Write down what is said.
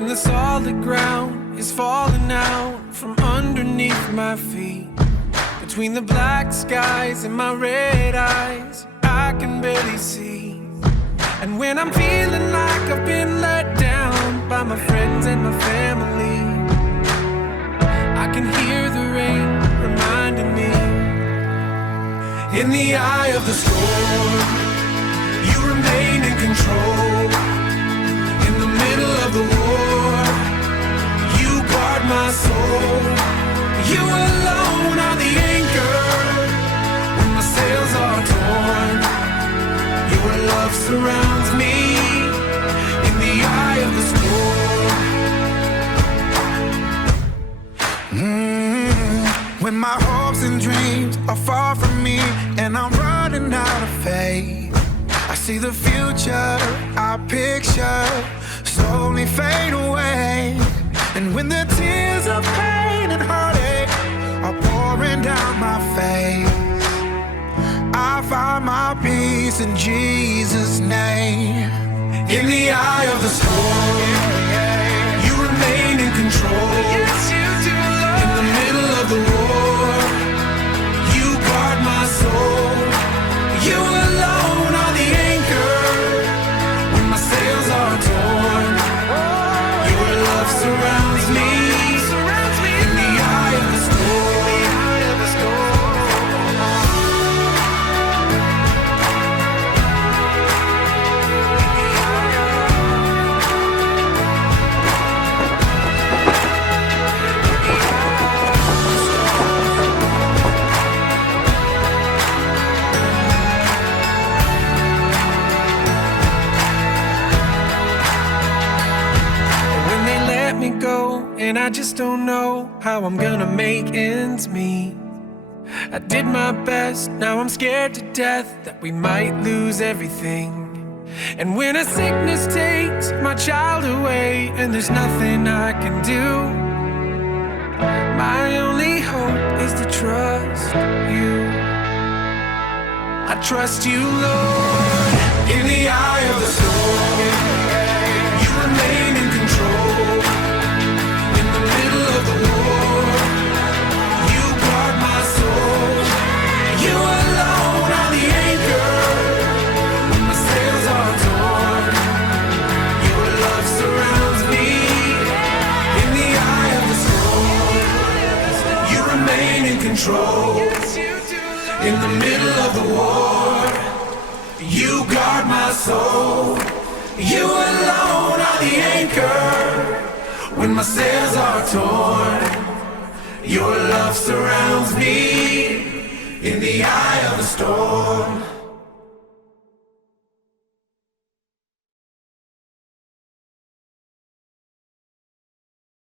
when the solid ground is falling out from underneath my feet. Between the black skies and my red eyes, I can barely see. And when I'm feeling like I've been let down by my friends and my family, I can hear the rain reminding me. In the eye of the storm, you remain in control. In the middle of the war, you guard my soul. You alone are the anchor when my sails are torn. Your love surrounds me in the eye of the storm. When my hopes and dreams are far from me and I'm running out of faith, I see the future I picture slowly fade away. And when the tears of pain and heartache are pouring down my face, I find my peace in Jesus' name. In the eye of the storm, you remain in control. Yes, you do, Lord. In the middle of the war, you guard my soul. You alone are the anchor when my sails are torn. Your love surrounds me in the eye of the storm. And I just don't know how I'm gonna make ends meet. I did my best, now I'm scared to death that we might lose everything. And when a sickness takes my child away and there's nothing I can do, my only hope is to trust you. I trust you, Lord. In the eye of the storm, you remain in control. Of the war, you guard my soul. You alone are the anchor when my sails are torn. Your love surrounds me in the eye of the storm. You remain in control. In the middle of the war, you guard my soul. You alone are the anchor when my sails are torn. Your love surrounds me in the eye of the storm.